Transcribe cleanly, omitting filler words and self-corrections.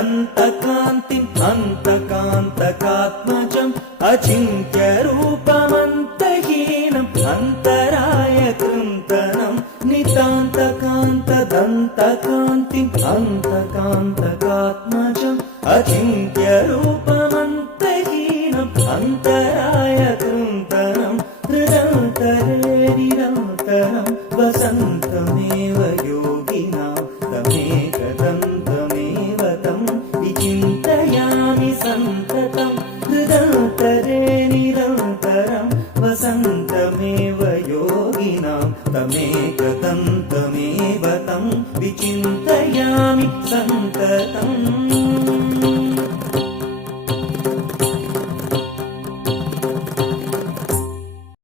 दन्तकान्तिम् अन्तकान्तकात्मजम् अचिन्त्यरूपमन्तहीनम् अन्तरायकृन्तनम् नितान्तकान्तदन्तकान्तिम् अन्तकान्तकात्मजम् अचिन्त्यरूपमन्तहीनम् अन्तरायकृन्तनम् हृदन्तरे निरन्तरम् वसन्तमेव योगिनां तमेकदन्तमेव तं विचिन्तयामि सन्ततं हृदन्तरे निरन्तरं वसन्तमेव योगिनां तमेकदन्तमेव तं विचिन्तयामि सन्ततम्।